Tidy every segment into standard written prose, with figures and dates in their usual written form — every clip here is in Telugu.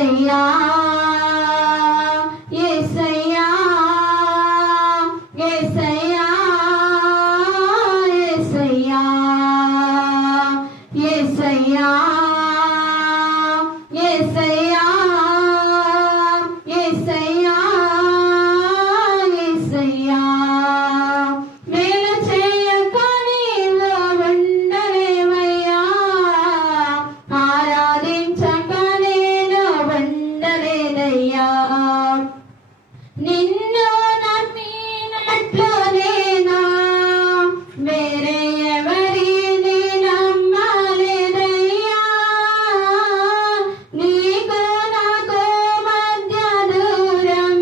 యేసయ్యా యేసయ్యా యేసయ్యా యేసయ్యా యేసయ్యా యేసయ్యా యేసయ్యా యేసయ్యా మేలు చేయక నీవు ఉండలేవయ్యా ఆరాధించక నేను ఉండలేనయ్యా నిన్ను నమ్మినట్లు నేనా వేరే ఎవరిని నమ్మలేదయ్యా నీకు నాకు మధ్య దూరం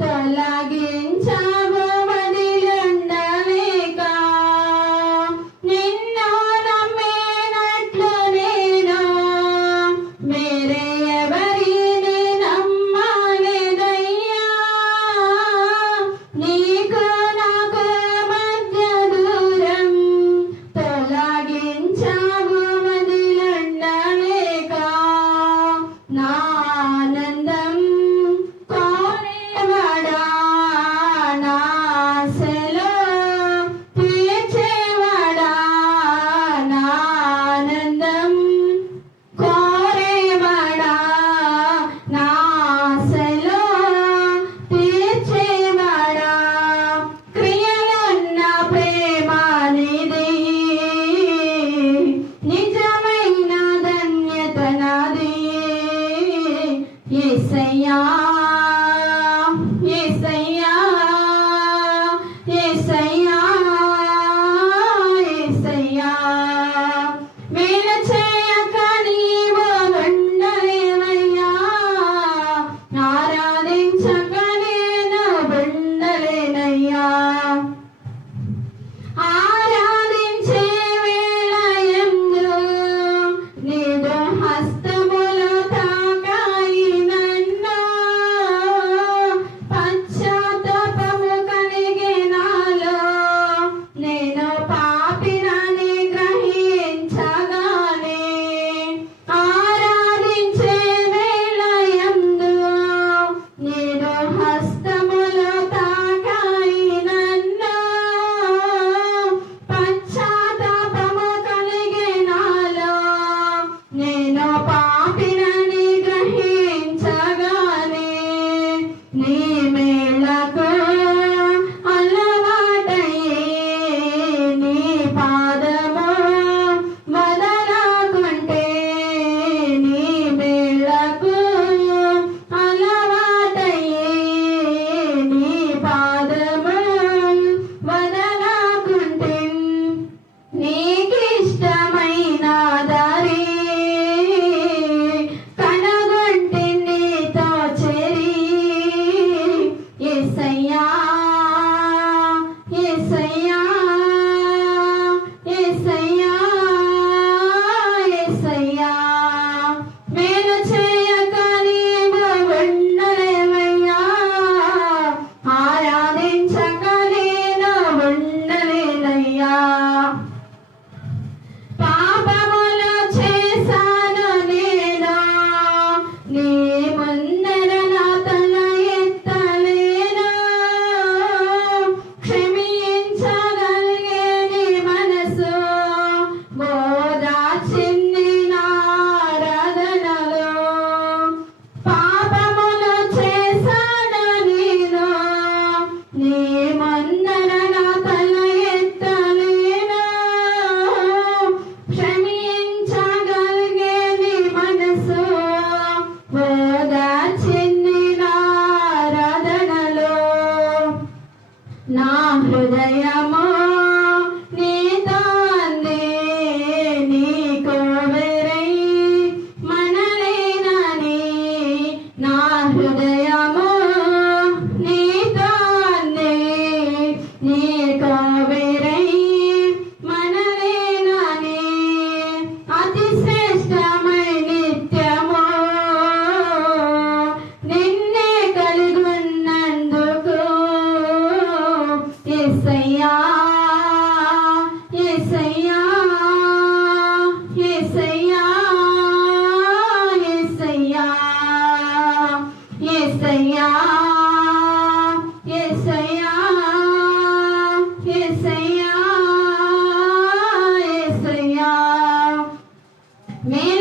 తొలగించావు వదిలుండలేక నిన్ను నమ్మినట్లు నేను వేరే ఎవరిని నమ్మలేదయ్యా నీకు నాకు మధ్య దూరం తొలగించావు వదిలుండలేక నా ఆనందం కోరేవాడా నా ఆశలు తీర్చేవాడా నా ఆనందం కోరేవాడా నా ఆశలు తీర్చేవాడా క్రియలున్న ప్రేమ నీది నిజమైన ధన్యత నాది యేసయ్యా యేసయ్యా యేసయ్యా యేసయ్యా మేలు చేయక నీవు ఉండలేవయ్యా ఆరాధించక నేను ఉండలేనయ్యా ఆరాధించే వేళయందు నీదు హస్తములు తాకాయి నన్ను పశ్చాత్తాపము కలిగి నాలో నేను పాపినని గ్రహించగానే ఆరాధించే వేళయందు నేను హస్తములు తాకాయి నన్ను పశ్చాత్తాపము కలిగి నాలో నేను పాపినని గ్రహించగానే నీ మేళ్ళకు అలవాటయ్యే నీ పాదము వదలకుంటే నీ మేళ్ళకు అలవాటయ్యే నీ పాదము వదలకుంటే నీకిష్టమైన దారి కనుగొంటి నీతో చేరి యేసయ్యా యేసయ్యా యేసయ్యా యేసయ్యా మేలు చేయక నీవు ఉండలేవయ్యా ఆరాధించక నేను ఉండలేనయ్యా పాపములు చేశాను నేను నీ ముందర నా తల ఎత్తలేను క్షమించగలిగే నీ మనసు ఓదార్చింది నా ఆరాధనలో పాపములు చేశాను నేను నీ ముందర నా తల ఎత్తలేను నీ